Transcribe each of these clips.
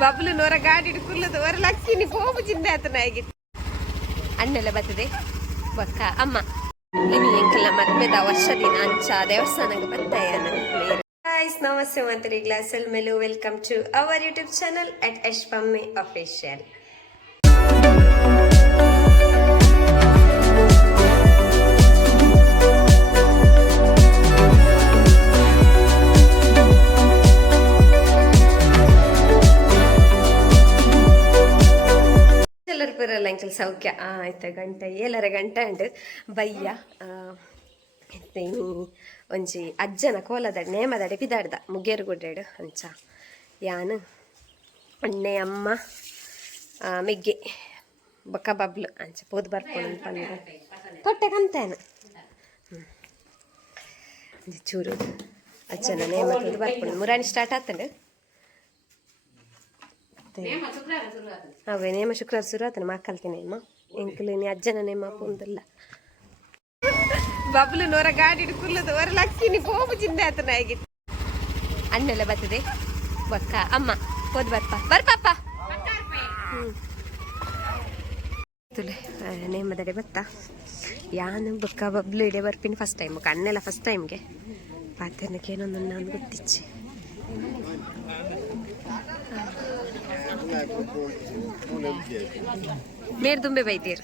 ಬಬ್ಲು ನೋರ ಗಾಡಿ ಹಿಡ್ಕೊಳ್ಳೋದು ಅವರ ಲಕ್ಕಿನಿ ಪೋಪು ಚಿಂತೆ ಆತನ ಆಗಿತ್ತು ಅಣ್ಣೆಲ್ಲ ಬರ್ತದೆ ಬಕ್ಕ ಅಮ್ಮ ಇನ್ನು ಎಂಕಲ್ಲ ಮದ್ಮೆದ ವರ್ಷ ದಿನ ಅಂಚ ದೇವಸ್ಥಾನಕ್ಕೆ ಬರ್ತಾಯನ ಗೈಸ್ ನಮಸ್ತೆ ಮಾತರಿ ಗ್ಲಾಸಲ್ ಮೇಲೂ welcome to our YouTube channel at ಯಶ್ಪಮ್ಮಿ ಅಫಿಷಿಯಲ್. ಬರಲ್ಲ ಅಂಕಲ್ ಸೌಖ್ಯ ಆಯ್ತಾ ಗಂಟೆ 7 ಗಂಟೆ ಉಂಟು ಬಯ್ಯ ಒಂಜಿ ಅಜ್ಜನ ಕೋಲದ ನೇಮದಡೆ ಪಿದಾಡ್ದ ಮುಗೇರು ಗುಡ್ಡಾಡು ಅಂಚ ಯಾನು ಅಣ್ಣೆ ಅಮ್ಮ ಮೆಗ್ಗೆ ಬಕ್ಕ ಬಬ್ಲು ಅಂಚ ಪೋದು ಬರ್ಕೊಂಡು ಪಂದ ತೊಟ್ಟೆ ಕಂತೇನು ಚೂರು ಅಜ್ಜನ ನೇಮದ್ದು ಬರ್ಕೊಂಡು ಮುರಾಣಿ ಸ್ಟಾರ್ಟ್ ಆಗ್ತಂಡು ಅವೇ ನೇಮ ಶುಕ್ರವಾರ ಶುರು ಆತನ ಮಕ್ಕಳ್ತೀನಿ ನೇಮ ಎಂಕಲು ನೀ ಅಜ್ಜನ ನೇಮ ಪುಂದಿಲ್ಲ ಬಬ್ಲು ನೋರ ಗಾಡಿ ಹಿಡ್ಕೊಳ್ಳೋದು ಅವರ ಲಕ್ಕಿನಿ ಪೋಪು ಚಿಂತೆ ಆತನ ಆಗಿತ್ತು ಅಣ್ಣೆಲ್ಲ ಬರ್ತದೆ ಬಕ್ಕ ಅಮ್ಮ ಹೋದ್ ಬರ್ಪಾಪ ನೇಮದಡೆ ಬತ್ತ ಯಾನು ಬಕ್ಕ ಬಬ್ಲು ಇಡೆ ಬರ್ಪಿನ ಫಸ್ಟ್ ಟೈಮ್ ಅಣ್ಣೆಲ್ಲ ಫಸ್ಟ್ ಟೈಮ್ಗೆ ಪಾತ್ರೆನಕ್ಕೆ ಏನೊಂದು ನಾನು ಗೊತ್ತಿಚ್ಚಿ ಮೇರ್ ತುಂಬೆ ಬೈತೀರ್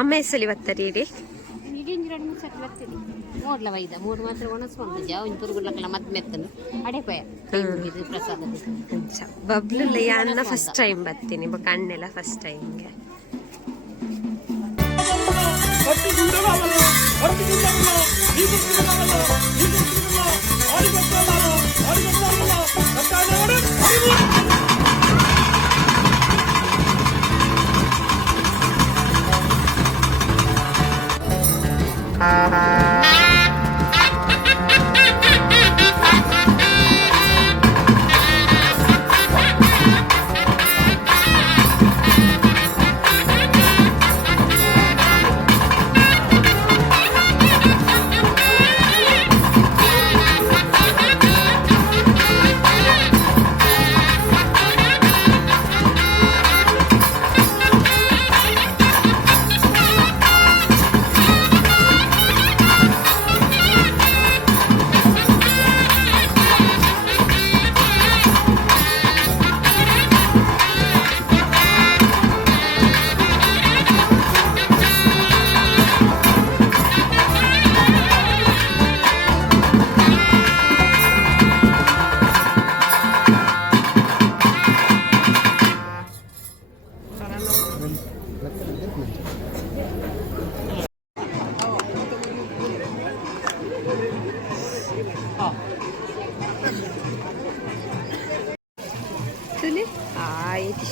ಅಮ್ಮ ಎಸ್ಸಲಿ ಬತ್ತರಿ ಇಡಿ ಮೂರ್ಲ ವೈದ ಮೂರು ಮಾತ್ರ ಒಣಸ್ಕೊಂಡು ಜಾವಿನ ತುರುಗುಡ್ಲಕ್ಕಲ್ಲ ಮತ್ತೆ ಮೆತ್ತನು ಅಡೆಪಾಯ ಇದು ಪ್ರಸಾದ ಬಬ್ಲು ಯಾನ ಫಸ್ಟ್ ಟೈಮ್ ಬರ್ತೀನಿ ಬಕ್ಕ ಅಣ್ಣೆಲ್ಲ ಫಸ್ಟ್ ಟೈಮ್ಗೆ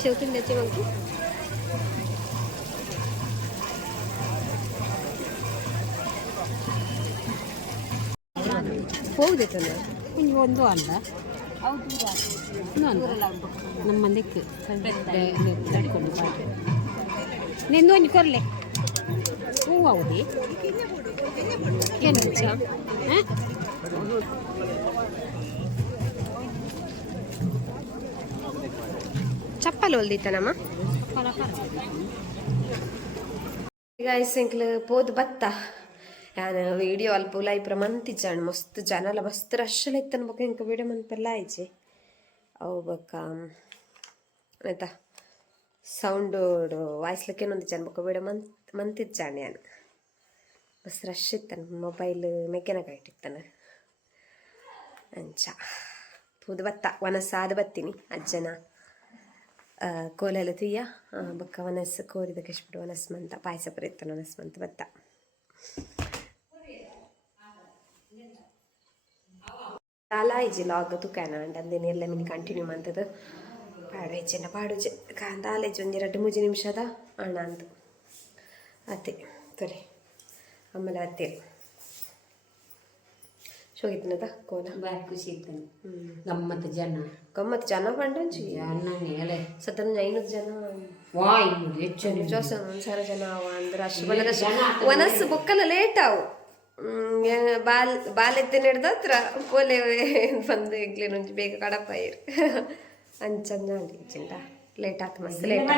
शौकीन नचे मंकी ಹೋಗುದೈತೆ ಕುಂಜು ಒಂದು ಅಲ್ಲ ನಮ್ಮ ಮಂದಿಕ್ಕೆ ತಡ್ಕೊಂಡು ನಿಂದು ಒಂದು ಕೊರ್ಲೆ ಹೂವು ಹೌದಿ ಏನು ಚಪ್ಪಲ್ ಹೊಲ್ದಿತ್ತನಮ್ಮ ಗೈಸ್ ಎಂಕ್ಲು ಪೋದು ಬತ್ತ ನಾನು ವೀಡಿಯೋ ಅಲ್ಪ ಉಲಾಯಿಪ್ರ ಮಂತಿಜ್ಜಾಣ ಮಸ್ತ್ ಜನ ಎಲ್ಲ ಮಸ್ತ್ ರಶ್ಶಲ್ಲ ಇತ್ತನ ಬಕ್ಕ ಇಂಕ ವೀಡಿಯೋ ಮಂತ್ಪೆಲ್ಲ ಆಯ್ಜಿ ಅವು ಬಕ್ಕ ಆಯ್ತಾ ಸೌಂಡು ವಾಯ್ಸ್ಲಕ್ಕೇನೊಂದು ಜನ ಬಕ್ಕ ವೀಡಿಯೋ ಮಂತಿಜ್ಜಾಣ ನಾನು ಮಸ್ತ್ ರಶ್ ಇತ್ತನ ಮೊಬೈಲ್ ಮೆಕ್ಕೆನಾಗ ಇಟ್ಟಿತ್ತಾನ ಅಂಚ ಪೋದು ಬತ್ತ ವನಸಾದ ಬತ್ತೀನಿ ಅಜ್ಜನ ಕೋಲೆಲ್ಲ ತುಯ್ಯ ಬಕ್ಕ ವನಸ್ ಕೋರಿದ ಕಶ್ಬಿಟ್ಟು ವನಸ್ಮಂತ ಪಾಯಸ ಪ್ರಯತ್ನ ವನಸ್ಮಂತ ಬತ್ತ ದಾಲಾಯಿಜಿ ಲಾಗ್ ತುಕಾನ ಅಂದೇನೆ ಎಲ್ಲ ಮಿನಿ ಕಂಟಿನ್ಯೂ ಮಂತದ್ದು ಪಾಡು ಹೆಚ್ಚಿನ ಪಾಡುಜೆ ದಾಲೇಜ್ ಒಂದು 2-3 ನಿಮಿಷದ ಅಣ್ಣ ಅಂತ ಅತ್ತೆ ಸರಿ ಆಮೇಲೆ ಅತ್ತೇರಿ ಶೋಗಿತ್ತನದ ಕೋಲ ಬಾರಿ ಖುಷಿ ಇರ್ತಾನೆ ಗಮ್ಮತ್ತು ಜನ ಪಂಡಂಚಿ ಸತನ 500 ಜನ ಹೆಚ್ಚು ಒಂದ್ಸಾರ ಜನ ಅವ ಅಂದ್ರೆ ಅಷ್ಟು ಬಲ್ಲದ ವನಸ್ಸು ಬೊಕ್ಕಲ್ಲ ಲೇಟ್ ಅವು ಬಾಲೆತ್ತಿನ ಹಿಡ್ದ ಹತ್ರ ಪೋಲೆ ಬಂದು ಇಗ್ಲೇನು ಬೇಗ ಕಡಪ ಇರು ಅಂಚಂದ ಚಿಂಟ ಲೇಟ್ ಆಯ್ತು ಮಸ್ತ್ ಲೇಟ್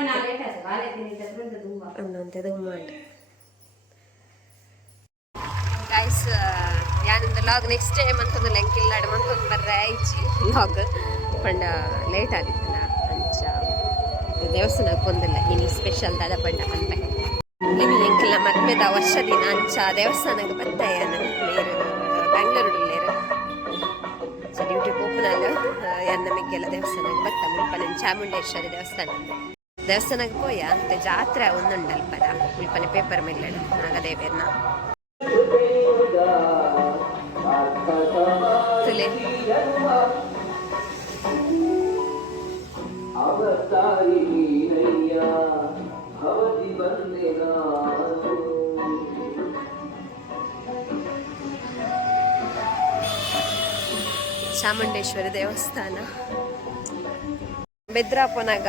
ಅನ್ನೋಂಥದ್ದು ಮಾಡಿ ಗೈಸ್ ಯಾನಂದ ಲಾಗ್ ನೆಕ್ಸ್ಟ್ ಟೈಮ್ ಅಂತಂದು ಲೆಂಕಿಲ್ಲಾಡು ಮಂತೊಂದು ಬರ್ರೆ ಐಚಿ ಲಾಗ್ ಪಂಡ ಲೇಟ್ ಆಗಿತ್ತಲ್ಲ ಅಂಚ ದೇವಸ್ಥಾನಕ್ಕೆ ಬಂದಿಲ್ಲ ಇನಿ ಸ್ಪೆಷಲ್ ದಾದ ಪಂಡ ಅಂತ ಇನಿ ಎಂಕಲ್ಲ ಮದ್ಮೆದ ವರ್ಷ ದಿನ ಅಂಚ ದೇವಸ್ಥಾನಕ್ಕೆ ಬತ್ತಾಯನ ನೀರು ಬ್ಯಾಂಗ್ಳೂರುಳ್ಳೇರು ಸೊ ಡ್ಯೂಟಿ ಪೋಪುನಲ್ಲ ಎನ್ನ ಮಿಕ್ಕೆಲ್ಲ ದೇವಸ್ಥಾನಕ್ಕೆ ಬತ್ತ ಮುಲ್ಪನ ಚಾಮುಂಡೇಶ್ವರಿ ದೇವಸ್ಥಾನಕ್ಕೆ ಪೋಯ ಅಂತ ಜಾತ್ರೆ ಒಂದುಂಡಲ್ಪದ ಮುಲ್ಪನ ಪೇಪರ್ ಮೇಲೆ ನಾಗದೇವೇರ್ನ ತುಲೆ ಚಾಮುಂಡೇಶ್ವರಿ ದೇವಸ್ಥಾನ ಬೆದ್ರಾಪನಾಗ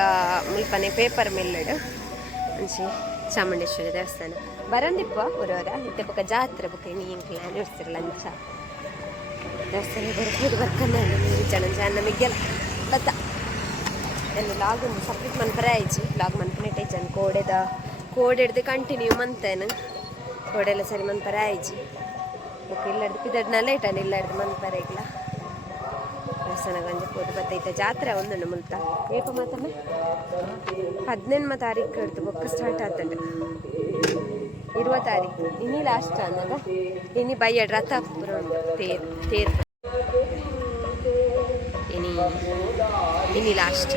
ಮುಲ್ಪನೆ ಪೇಪರ್ ಮಿಲ್ಲಡ್ ಅಂಚಿ ಚಾಮುಂಡೇಶ್ವರಿ ದೇವಸ್ಥಾನ ಬರಂದಿಪ್ಪ ಬರೋದ ಇತ್ತೆ ಪಕ್ಕ ಜಾತ್ರೆ ಬುಕ್ಕ ನೀಂಕ್ಲ ನಡೆಸ್ತಿರಲ್ಲ ಅಂಚ ದೇವಸ್ಥಾನ ಬರ್ಬೋದು ಬರ್ಕಂದ ಜನ ಮಿಗ್ಗೆಲ್ಲ ಬತ್ತ ಎಲ್ಲ ಲಾಗ್ ಒಂದು ಸಪ್ರೇಟ್ ಮನ್ಪರೆ ಆಯ್ಚಿ ಲಾಗ್ ಮನ್ಪನೆಟ್ ಐಚನ್ ಕೋಡೆಡ್ದು ಕಂಟಿನ್ಯೂ ಮಂತೇನು ಕೋಡೆಲ್ಲ ಸರಿ ಮನ್ಪರೆ ಆಯ್ಚಿ ಬುಕ್ ಇಲ್ಲಡ್ದು ಪಿದಡ್ನ ಲೇಟನ್ ಇಲ್ಲಡ್ದು ಮನ್ಪರೆ ಇಲ್ಲ ದೇವಸ್ಥಾನ ಗಂಜೆ ಪೋದು ಬತ್ತೈತೆ ಜಾತ್ರೆ ಒಂದುಂಡು ಮುಲ್ತ ಏಪ ಮಾತಮ್ಮ 18ನೇ ತಾರೀಕು ಹಿಡ್ದು ಬುಕ್ ಸ್ಟಾರ್ಟ್ ಆಗ್ತದೆ 20 ತಾರೀಕು ಇನಿ ಲಾಸ್ಟ್ ಅನ್ನದ ಇನಿ ಬಯ್ಯಡ್ ರಥ ಪುರ ಉಂಟು ತೇರು ಇನಿ ಲಾಸ್ಟ್